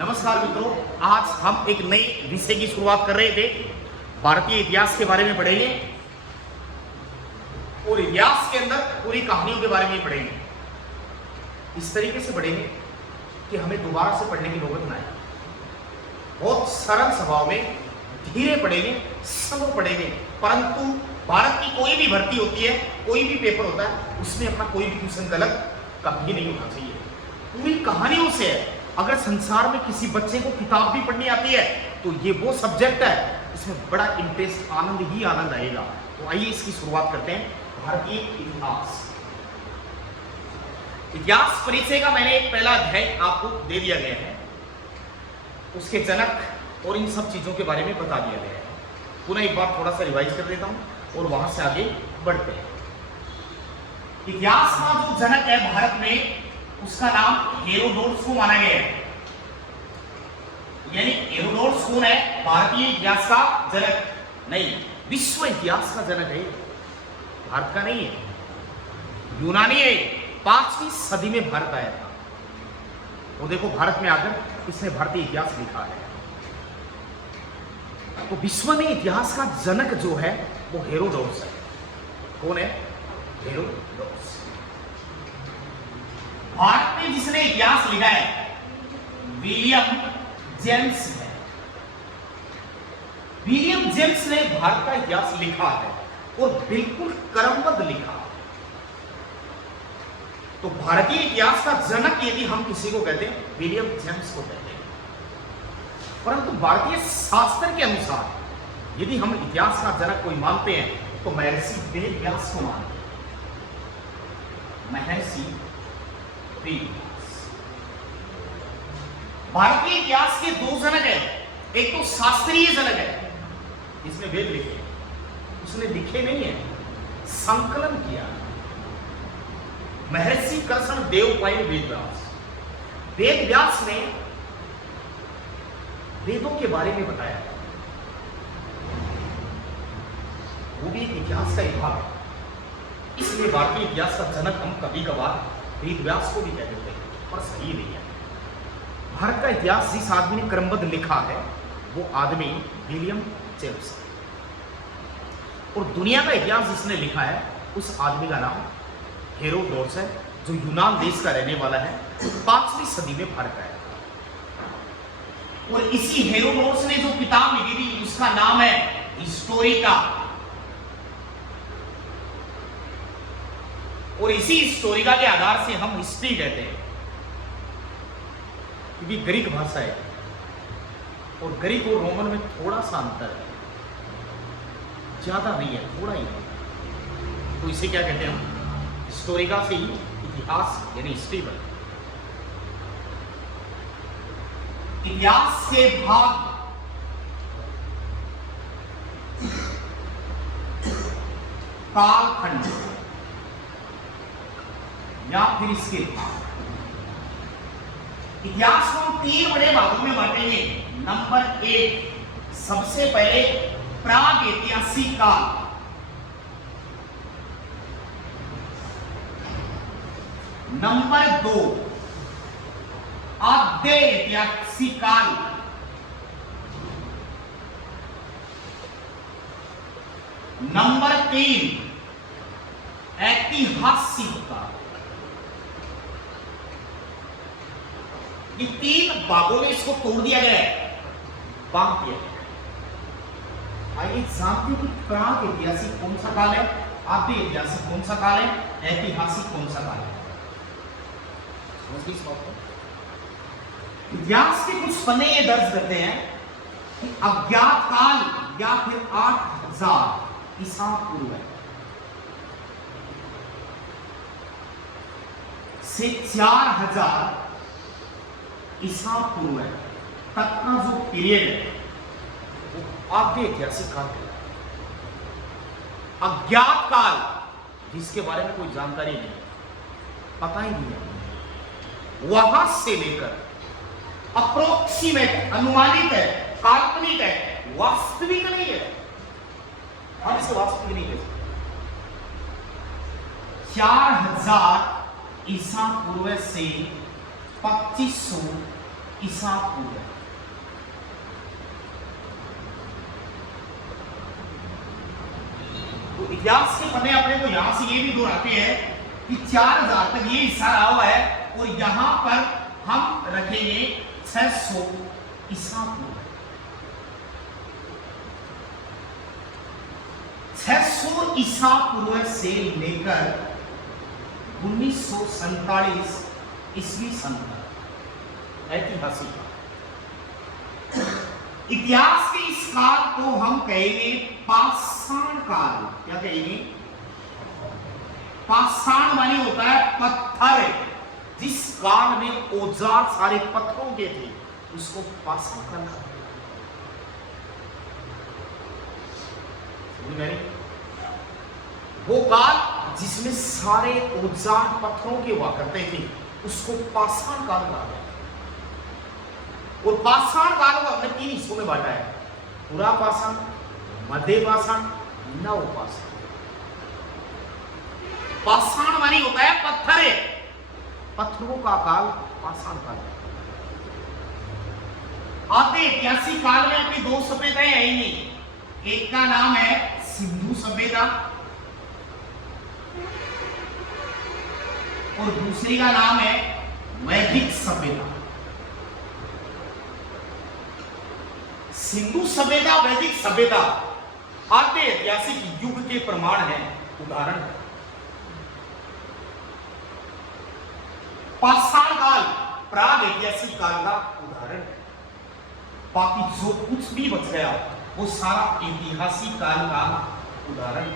नमस्कार मित्रों, आज हम एक नई विषय की शुरुआत कर रहे थे। भारतीय इतिहास के बारे में पढ़ेंगे और इतिहास के अंदर पूरी कहानियों के बारे में पढ़ेंगे। इस तरीके से पढ़ेंगे कि हमें दोबारा से पढ़ने की नौबत ना आए। बहुत सरल स्वभाव में धीरे पढ़ेंगे, सब पढ़ेंगे। परंतु भारत की कोई भी भर्ती होती है, कोई भी पेपर होता है, उसमें अपना कोई भी क्वेश्चन गलत कभी नहीं होना चाहिए। पूरी कहानियों से है। अगर संसार में किसी बच्चे को किताब भी पढ़नी आती है तो ये वो सब्जेक्ट है, इसमें बड़ा इंटरेस्ट, आनंद ही आनंद आएगा। तो आइए इसकी शुरुआत करते हैं। भारतीय इतिहास। इतिहास परिचय का मैंने एक पहला अध्याय आपको दे दिया गया है, उसके जनक और इन सब चीजों के बारे में बता दिया गया है। पुनः एक बार थोड़ा सा रिवाइज कर देता हूं और वहां से आगे बढ़ते हैं। इतिहास का जो जनक है भारत में, उसका नाम हेरोडोटस को माना गया है। यानी हेरोडोटस कौन है? भारतीय इतिहास का जनक नहीं, विश्व इतिहास का जनक है। भारत का नहीं है, यूनानी है। 5वीं सदी में भारत आया था और देखो भारत में आकर इसने भारतीय इतिहास लिखा है। तो विश्व में इतिहास का जनक जो है वो हेरोडोटस है। कौन है? हेरोडोटस। भारत में जिसने इतिहास लिखा है विलियम जेम्स है। विलियम जेम्स ने भारत का इतिहास लिखा है और बिल्कुल क्रमबद्ध लिखा। तो भारतीय इतिहास का जनक यदि हम किसी को कहते हैं, विलियम जेम्स को कहते हैं। परंतु भारतीय शास्त्र के अनुसार यदि हम इतिहास का जनक कोई मानते हैं तो महर्षि वेदव्यास को मानते हैं। महर्षि वेदव्यास। भारतीय इतिहास के दो जनक हैं। एक तो शास्त्रीय जनक है, इसने वेद लिखे, उसने लिखे नहीं है, संकलन किया। महर्षि कृष्ण देवपायन वेदव्यास। वेदव्यास ने वेदों के बारे में बताया, वो भी एक इतिहास का एक भाग है। इसलिए भारतीय इतिहास का जनक हम कभी कभार वेदव्यास को भी कह देते हैं, पर सही नहीं है। भारत का इतिहास जिस आदमी ने क्रमबद्ध लिखा है वो आदमी विलियम जेम्स है। और दुनिया का इतिहास जिसने लिखा है उस आदमी का नाम हेरोडोटस है, जो यूनान देश का रहने वाला है। 5वीं सदी में भारत आया और इसी हेरोडोटस ने जो किताब लिखी थी उसका नाम है हिस्टोरिका। और इसी हिस्टोरिका के आधार से हम हिस्ट्री कहते हैं, क्योंकि ग्रीक भाषा है और ग्रीक और रोमन में थोड़ा सा अंतर है, ज्यादा नहीं है, थोड़ा ही है। तो इसे क्या कहते हैं हम? हिस्टोरिका से ही इतिहास यानी हिस्ट्री बने। इतिहास के भाग कालखंड या फिर इसके इतिहास को हम 3 बड़े भागों में बांटेंगे। नंबर 1, सबसे पहले प्राग ऐतिहासिक काल। नंबर 2, आद्य ऐतिहासिक काल। नंबर 3, ऐतिहासिक काल। ये 3 भागों में इसको तोड़ दिया गया है, बांट दिया गया है। आइए जानते हैं कि प्राग ऐतिहासिक कौन सा काल है, आद्य ऐतिहासिक कौन सा काल है, ऐतिहासिक कौन सा काल है। इतिहास के कुछ पन्ने ये दर्ज करते हैं कि अज्ञात काल या फिर 8000 ईसा पूर्व से 4000 ईसा पूर्व तक का जो पीरियड है वो आद्य ऐतिहासिक काल है। अज्ञात काल, जिसके बारे में कोई जानकारी नहीं, पता ही नहीं है, वहां से लेकर अप्रोक्सीमेट, अनुमानित है, काल्पनिक है, वास्तविक नहीं है, हम इसे वास्तविक नहीं कहते। 4000 ईसा पूर्व से 2500 ईसा पूर्व। तो इतिहास के पन्ने अपने को यहां से ये भी दोहराते हैं कि 4000 तक ये हिस्सा रहा हुआ है और यहां पर हम रखेंगे 600 ईसा पूर्व। 600 ईसा पूर्व से लेकर 1947 ईस्वी सन तक ऐतिहासिक इतिहास के इस काल को हम कहेंगे पाषाण काल। क्या कहेंगे? पाषाण माने होता है पत्थर। जिस काल में औजार सारे पत्थरों के थे उसको पाषाण काल कहते हैं। वो काल जिसमें सारे औजार पत्थरों के हुआ करते थे उसको पाषाण काल कहा गया। और पाषाण काल को हमने 3 हिस्सों में बांटा है, पुरा पाषाण, मध्य पाषाण, नव पाषाण। पाषाण मानी होता है पत्थर, पत्थरों का काल पाषाण काल। आते ऐतिहासिक काल में अपनी 2 सभ्यताएं आएंगी। एक का नाम है सिंधु सभ्यता और दूसरी का नाम है वैदिक सभ्यता। सिंधु सभ्यता, वैदिक सभ्यता आते ऐतिहासिक युग के प्रमाण हैं, उदाहरण। पाषाण काल प्राग ऐतिहासिक काल का उदाहरण। बाकी जो कुछ भी बच गया वो सारा ऐतिहासिक काल का उदाहरण।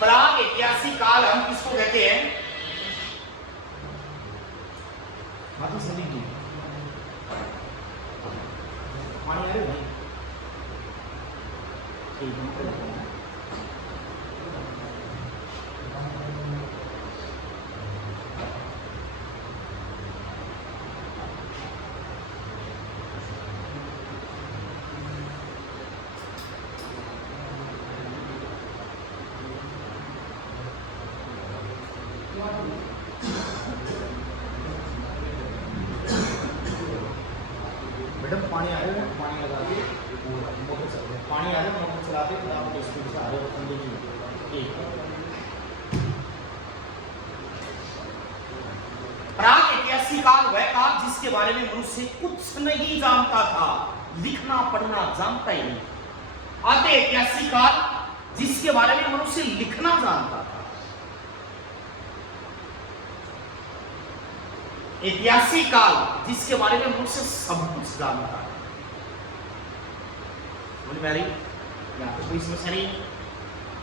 प्राग ऐतिहासिक काल हम किसको कहते हैं? तो सभी मैडम पानी आ रहा है, पानी लगा के मोटर चलाते, पानी आ रहा है मोटर चलाते आप स्पीड से आ रहे हो ठंडे की। प्राग ऐतिहासिक काल वह काल जिसके बारे में मनुष्य कुछ नहीं जानता था, लिखना पढ़ना जानता ही नहीं। आते ऐतिहासिक काल जिसके बारे में मनुष्य लिखना जानता था। ऐतिहासिक काल जिसके बारे में मनुष्य सब कुछ जानता है। बोले मेरी यहाँ पे कोई समस्या नहीं है,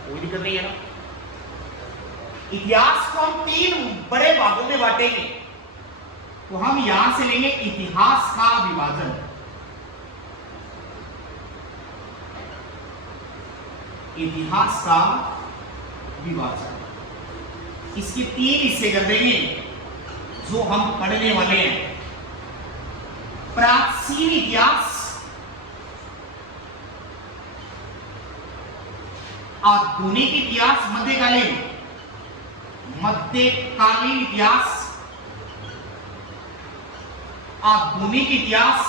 कोई दिक्कत नहीं है ना। इतिहास को हम 3 बड़े भागों में बांटेंगे। तो हम यहां से लेंगे इतिहास का विभाजन। इतिहास का विभाजन इसके 3 हिस्से कर देंगे जो हम पढ़ने वाले हैं। प्राचीन इतिहास, आधुनिक इतिहास, मध्यकालीन इतिहास, आधुनिक इतिहास।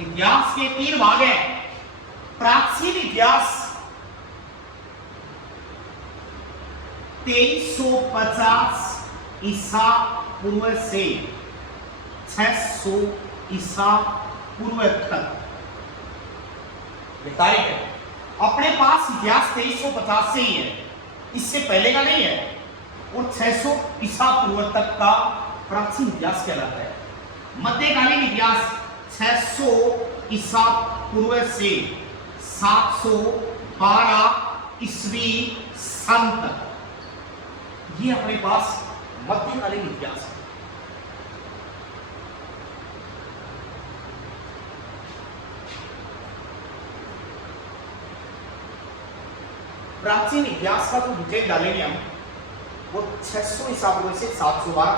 इतिहास के 3 भाग हैं। प्राचीन इतिहास 2350 ईसा पूर्व से 600 ईसा पूर्व तक तारीख है। अपने पास इतिहास 2350 से ही है, इससे पहले का नहीं है। और 600 ईसा पूर्व तक का प्राचीन इतिहास कहलाता है। मध्यकालीन इतिहास 600 ईसा पूर्व से 712 ईस्वी सन तक, ये अपने पास मध्यकालीन इतिहास है। प्राचीन इतिहास का जो डिटेल डालेंगे हम वो 600 ईसा पूर्व से 712।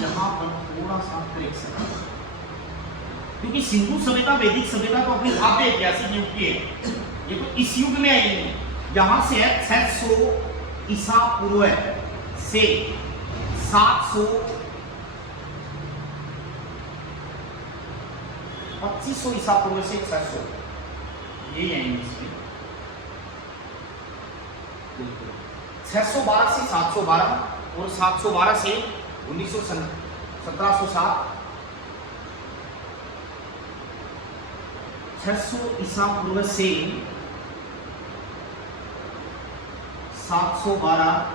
यहां पर थोड़ा सा करेक्शन, क्योंकि सिंधु सभ्यता, वैदिक सभ्यता तो अपनी आद्य ऐतिहासिक युग की है, ये तो इस युग में आई है। यहां से है 600 ईसा पूर्व से 2500 ईसा पूर्व से 600, ये है इसमें 612 से 712 और 712 से 1707, 600 ईसा पूर्व से 712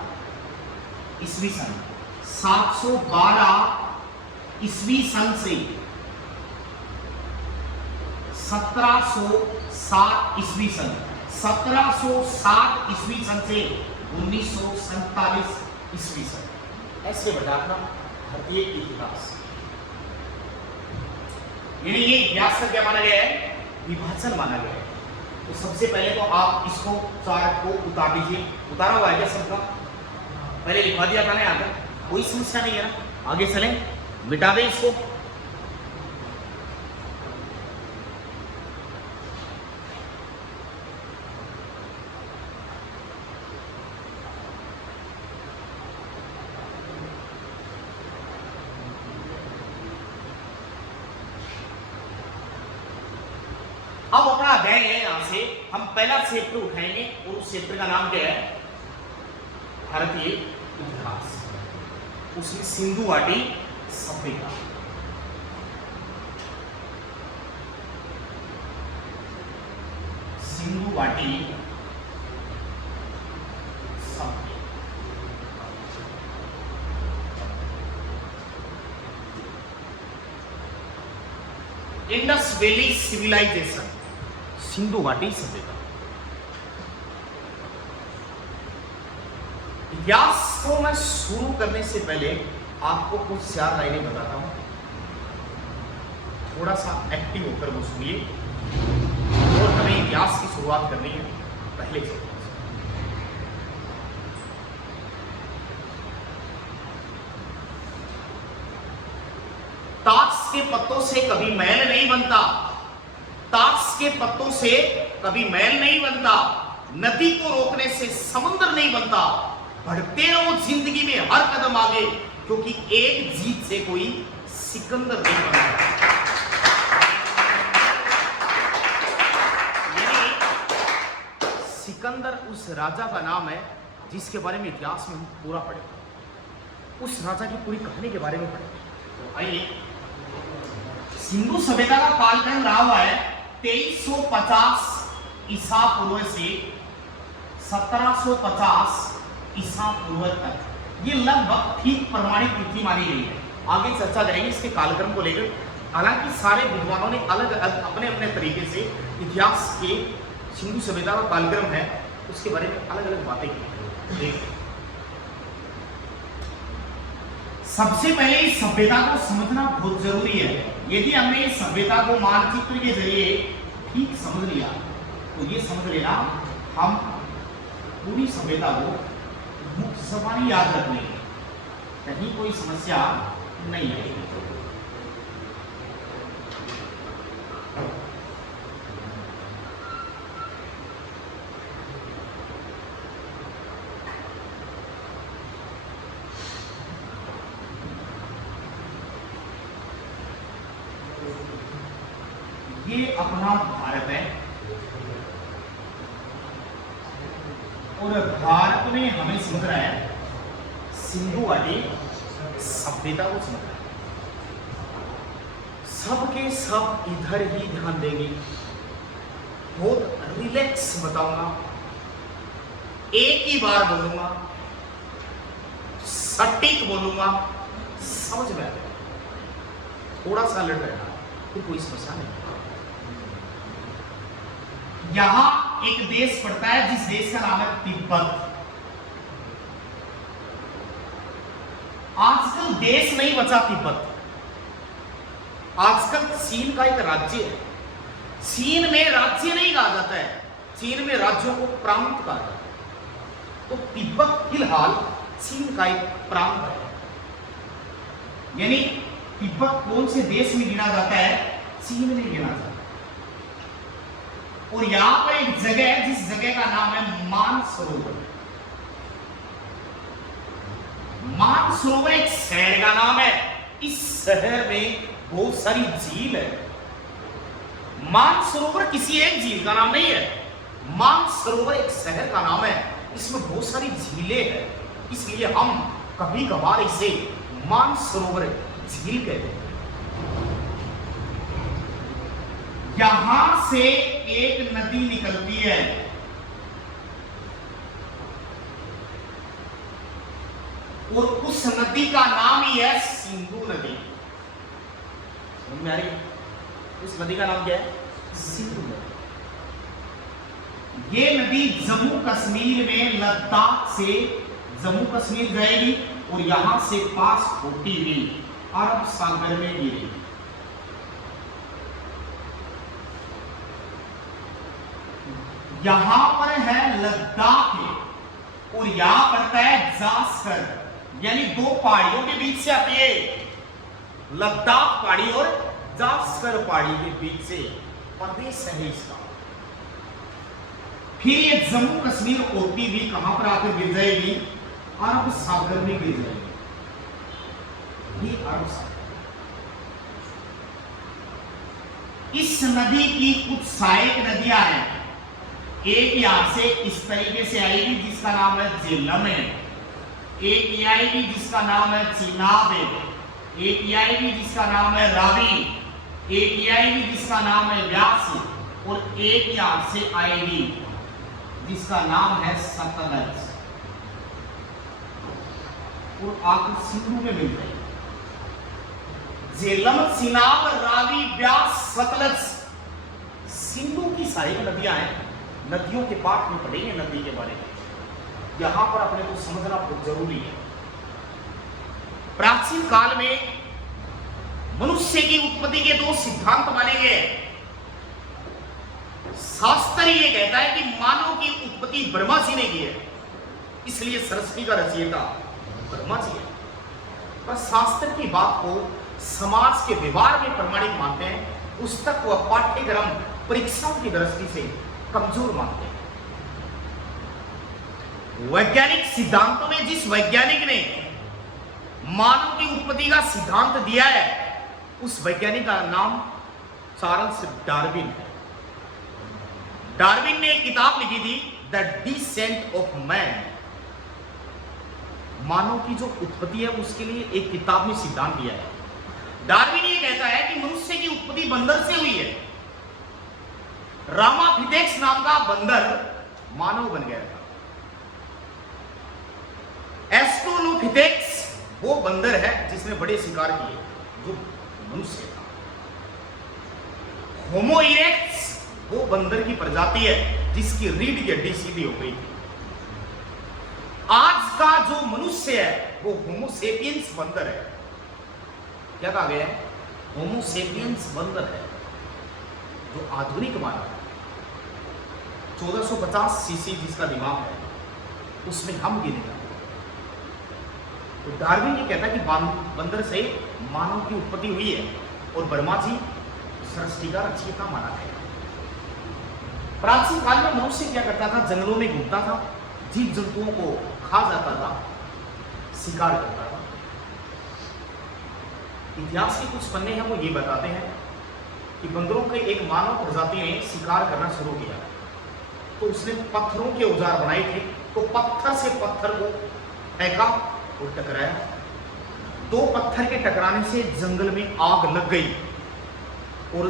ईस्वी सन, 712 ईस्वी सन से 1707 ईस्वी सन, 1707 ईस्वी सन से 1947 ईस्वी सन, ऐसे बताना भारतीय इतिहास। यानी ये इतिहास का क्या माना गया है? विभाजन माना गया है। तो सबसे पहले तो आप इसको चार्ट को उतार दीजिए। उतारा हुआ है क्या सबका? पहले लिखवा दिया था ना यहाँ पर, कोई समस्या नहीं है ना। आगे चलें, मिटा दें इसको। अब अपना अध्याय है, यहां से हम पहला चैप्टर उठाएंगे और उस चैप्टर का नाम क्या है? भारतीय इतिहास। उसमें सिंधु घाटी सभ्यता, सिंधु घाटी सभ्यता, इंडस वैली सिविलाइजेशन, सिंधु घाटी सभ्यता। इतिहास को मैं शुरू करने से पहले आपको कुछ 4 लाइनें बताता हूं, थोड़ा सा एक्टिव होकर वो सुनिए। और हमें इतिहास की शुरुआत करनी है पहले से। ताश के पत्तों से कभी मैल नहीं बनता, ताश के पत्तों से कभी मैल नहीं बनता, नदी को रोकने से समुद्र नहीं बनता, बढ़ते रहो जिंदगी में हर कदम आगे, क्योंकि एक जीत से कोई सिकंदर नहीं बनता। यानी सिकंदर उस राजा का नाम है जिसके बारे में इतिहास में हम पूरा पढ़े, उस राजा की पूरी कहानी के बारे में पढ़े। तो आइए, सिंधु सभ्यता का कालखंड रहा हुआ है 2350 ईसा पूर्व से 1750 ईसा पूर्व तक। ये लगभग ठीक प्रमाणिक तिथि मानी गई है। आगे चर्चा करेंगे इसके कालक्रम को लेकर। हालांकि सारे विद्वानों ने अलग अलग अपने अपने तरीके से इतिहास के सिंधु सभ्यता का कालक्रम है उसके बारे में अलग अलग बातें की। सबसे पहले इस सभ्यता को समझना बहुत जरूरी है। यदि हमने इस सभ्यता को मानचित्र के जरिए ठीक समझ लिया तो ये समझ लेना हम पूरी सभ्यता को मुख्य जबानी याद रख लेंगे, कहीं कोई समस्या नहीं आएगी। ये अपना भारत है और भारत में हमें समझ रहा है सिंधु घाटी सभ्यता को समझ रहा है। सबके सब इधर ही ध्यान देंगे, बहुत रिलैक्स बताऊंगा, एक ही बार बोलूंगा, सटीक बोलूंगा, समझ में आ जाएगा। थोड़ा सा लड़ रहा फिर कोई समस्या नहीं। यहां एक देश पड़ता है जिस देश का नाम है तिब्बत। आजकल देश नहीं बचा तिब्बत, आजकल चीन का एक राज्य है। चीन में राज्य नहीं कहा जाता है, चीन में राज्यों को प्रांत कहा जाता है। तो तिब्बत फिलहाल चीन का एक प्रांत है। यानी तिब्बत कौन से देश में गिना जाता है? चीन में गिना जाता है। और यहां पर एक जगह है जिस जगह का नाम है मानसरोवर। मानसरोवर एक शहर का नाम है। इस शहर में बहुत सारी झील है। मानसरोवर किसी एक झील का नाम नहीं है। मानसरोवर एक शहर का नाम है। इसमें बहुत सारी झीलें हैं, इसलिए हम कभी कभार इसे मानसरोवर झील कहते हैं। यहां से एक नदी निकलती है, और उस नदी का नाम ही है सिंधु नदी। समझ में आ रही? उस नदी का नाम क्या है? सिंधु नदी। ये नदी जम्मू कश्मीर में लद्दाख से जम्मू कश्मीर जाएगी और यहां से पास होती हुई अरब सागर में गिरेगी। यहां पर है लद्दाख और यहां पड़ता है जास्कर, यानी दो पहाड़ियों के बीच से आती है। लद्दाख पहाड़ी और जास्कर पहाड़ी के बीच से प्रदेश है इसका। फिर ये जम्मू कश्मीर होती भी कहां पर आकर गिर जाएगी? अरब सागर में गिर जाएगी। ये अरब सागर। इस नदी की कुछ सहायक नदियां हैं। एक यहां से इस तरीके से आएगी जिसका नाम है झेलम है, एक ये आएगी जिसका नाम है चिनाब है, एक ये आएगी जिसका नाम है रावी, एक ये आएगी जिसका नाम है व्यास, और एक यहां से आएगी जिसका नाम है सतलज, और आकर सिंधु में मिल जाएगी। झेलम, चिनाब, रावी, व्यास, सतलज सिंधु की सहायक नदियां हैं। नदियों के पाठ में पढ़ेंगे नदी के बारे में, यहां पर अपने को समझना बहुत जरूरी है। प्राचीन काल में मनुष्य की उत्पत्ति के दो सिद्धांत माने गए। शास्त्र ये कहता है कि मानव की उत्पत्ति ब्रह्मा जी ने की है, इसलिए सरस्वती का रचयिता ब्रह्मा जी है। पर शास्त्र की बात को समाज के व्यवहार में प्रमाणिक मानते हैं, उस तक वह पाठ्यक्रम परीक्षाओं की दृष्टि से कमजोर मानते हैं। वैज्ञानिक सिद्धांतों में जिस वैज्ञानिक ने मानव की उत्पत्ति का सिद्धांत दिया है, उस वैज्ञानिक का नाम चार्ल्स डार्विन है। डार्विन ने एक किताब लिखी थी, द डिसेंट ऑफ मैन। मानव की जो उत्पत्ति है उसके लिए एक किताब में सिद्धांत दिया है। डार्विन ये कहता है कि मनुष्य की उत्पत्ति बंदर से हुई है। रामाफिथेक्स नाम का बंदर मानव बन गया था। एस्ट्रोलोपिथेक्स वो बंदर है जिसने बड़े शिकार किए, जो मनुष्य था। होमो इरेक्टस वो बंदर की प्रजाति है जिसकी रीढ़ की हड्डी सीधी हो गई थी। आज का जो मनुष्य है वो होमो सेपियंस बंदर है। क्या कहा गया है? होमो सेपियंस बंदर है, जो आधुनिक मानव है। 1450 सीसी जिसका दिमाग है, उसमें हम गिने जाते। तो डार्विन ये कहता है कि बंदर से मानव की उत्पत्ति हुई है और ब्रह्मा जी सृष्टि का रचयिता माना गया। प्राचीन काल में मनुष्य क्या करता था? जंगलों में घूमता था, जीव जंतुओं को खा जाता था, शिकार करता था। इतिहास के कुछ पन्ने हैं वो ये बताते हैं कि बंदरों के एक मानव प्रजाति ने शिकार करना शुरू किया, तो उसने पत्थरों के औजार बनाए थे, तो पत्थर से पत्थर को फेंका और टकराया। दो पत्थर के टकराने से जंगल में आग लग गई और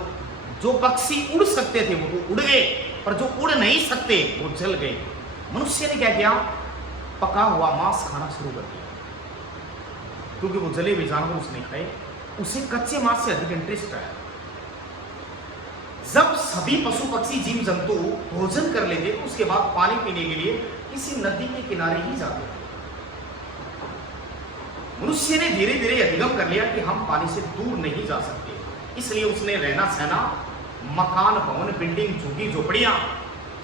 जो पक्षी उड़ सकते थे वो तो उड़ गए, पर जो उड़ नहीं सकते वो जल गए। मनुष्य ने क्या किया? पका हुआ मांस खाना शुरू कर दिया, क्योंकि वो जले हुए जानवर उसने खाए, उसे कच्चे मांस से अधिक इंटरेस्ट आया। जब सभी पशु पक्षी जीव जंतु भोजन कर लेते तो उसके बाद पानी पीने के लिए किसी नदी के किनारे ही जाते थे। मनुष्य ने धीरे धीरे अधिगम कर लिया कि हम पानी से दूर नहीं जा सकते, इसलिए उसने रहना सहना, मकान, भवन, बिल्डिंग, झुग्गी झोपड़ियां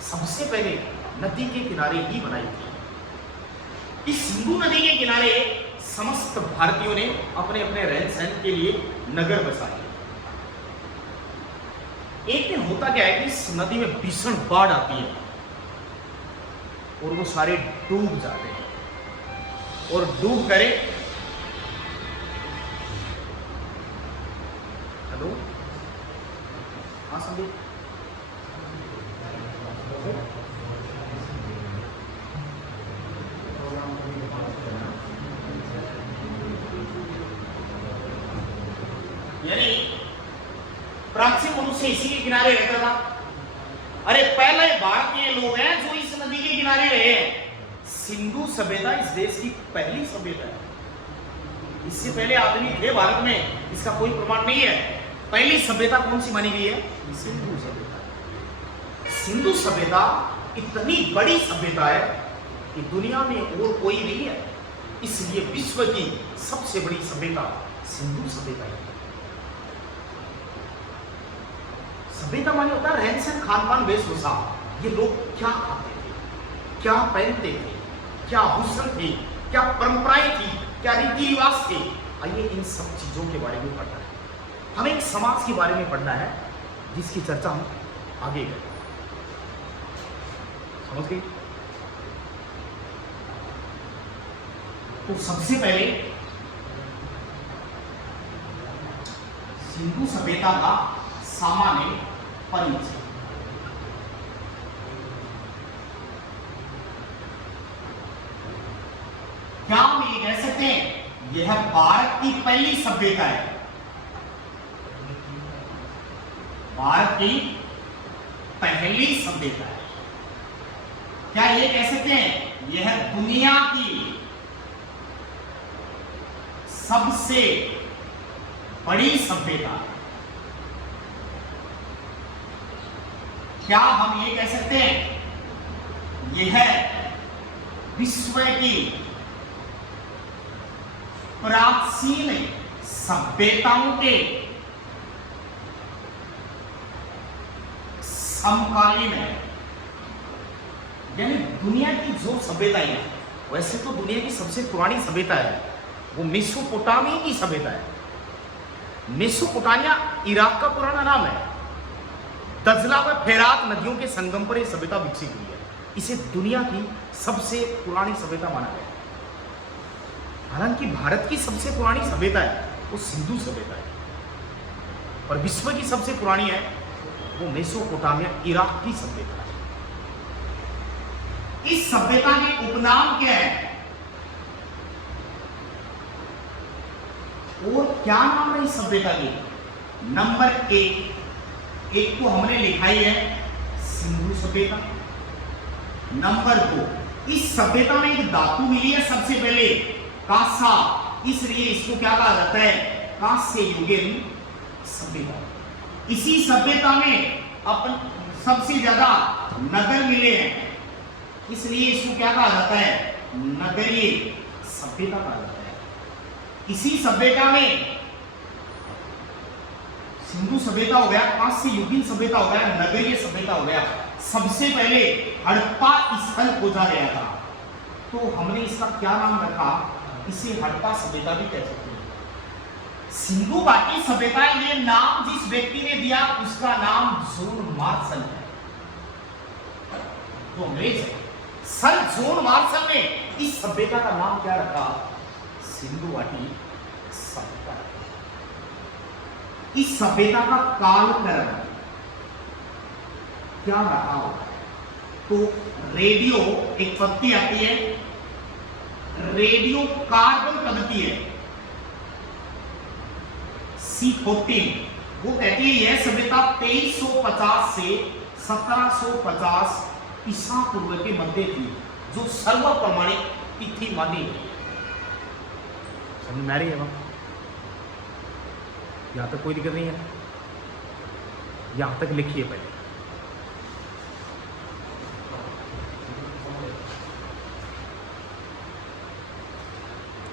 सबसे पहले नदी के किनारे ही बनाई थी। इस सिंधु नदी के किनारे समस्त भारतीयों ने अपने अपने रहन सहन के लिए नगर बसाए। एक दिन होता क्या है कि इस नदी में भीषण बाढ़ आती है और वो सारे डूब जाते हैं। और डूब करे। हेलो, हाँ संदीप, यानी प्राचीन मनुष्य इसी के किनारे रहता था। अरे पहले भारतीय लोग हैं जो इस नदी के किनारे रहे हैं। सिंधु सभ्यता इस देश की पहली सभ्यता है। इससे पहले आदमी थे भारत में, इसका कोई प्रमाण नहीं है। पहली सभ्यता कौन सी मानी गई है? सिंधु सभ्यता। सिंधु सभ्यता इतनी बड़ी सभ्यता है कि दुनिया में और कोई नहीं है, इसलिए विश्व की सबसे बड़ी सभ्यता सिंधु सभ्यता है। सभ्यता माने होता है रहन सहन, खान पान, वेशभूषा। ये लोग क्या खाते थे, क्या पहनते थे, क्या आभूषण थे, क्या परंपराएं थी, क्या रीति रिवाज थे। आइए इन सब चीजों के बारे में पढ़ना है। हमें एक समाज के बारे में पढ़ना है जिसकी चर्चा हम आगे करें। समझ गई? तो सबसे पहले सिंधु सभ्यता का सामान्य परिचय। क्या हम ये कह सकते हैं यह भारत की पहली सभ्यता है? भारत की पहली सभ्यता है। क्या ये कह सकते हैं यह दुनिया की सबसे बड़ी सभ्यता है? क्या हम ये कह सकते हैं यह विश्व की प्राचीन सभ्यताओं के समकालीन है? यानी दुनिया की जो सभ्यता है, वैसे तो दुनिया की सबसे पुरानी सभ्यता है वो मेसोपोटामिया की सभ्यता है। मेसोपोटामिया इराक का पुराना नाम है। दजला व फेरात नदियों के संगम पर यह सभ्यता विकसित हुई है। इसे दुनिया की सबसे पुरानी सभ्यता माना गया। हालांकि भारत की सबसे पुरानी सभ्यता है वो सिंधु सभ्यता है, और विश्व की सबसे पुरानी है वो मेसोपोटामिया इराक की सभ्यता है। इस सभ्यता के उपनाम क्या है और क्या नाम है इस सभ्यता के? नंबर एक तो हमने लिखाई है सिंधु सभ्यता। नंबर 2, इस सभ्यता में एक धातु मिली है सबसे पहले, कांसा, इसलिए इसको क्या कहा जाता है? कांस्य युगीन सभ्यता। इसी सभ्यता में अपन सबसे ज्यादा नगर मिले हैं, इसलिए इसको क्या कहा जाता है? नगरीय सभ्यता कहा जाता है। इसी सभ्यता में सिंधु सभ्यता हो गया, कांस्य युगीन सभ्यता हो गया, नगरीय सभ्यता हो गया। सबसे पहले हड़प्पा स्थल खोजा गया था, तो हमने इसका क्या नाम रखा? इसे हड़प्पा सभ्यता भी कह सकते हैं। सिंधु घाटी सभ्यता, ये नाम जिस व्यक्ति ने दिया उसका नाम जॉन मार्शल है, जो अंग्रेज है। सर जॉन मार्शल ने इस सभ्यता का नाम क्या रखा? सिंधु घाटी सभ्यता। इस सभ्यता का कालक्रम क्या रहा होगा? तो रेडियो एक पद्धति आती है, रेडियो कार्बन पद्धति है C14। वो कहती है यह सभ्यता 2350 से 1750 ईसा पूर्व के मध्य थी, जो सर्व प्रमाणिक तिथि मानी है। समझ में आ रही है बात? यहां तक कोई दिक्कत नहीं है? यहां तक लिखिए पहले।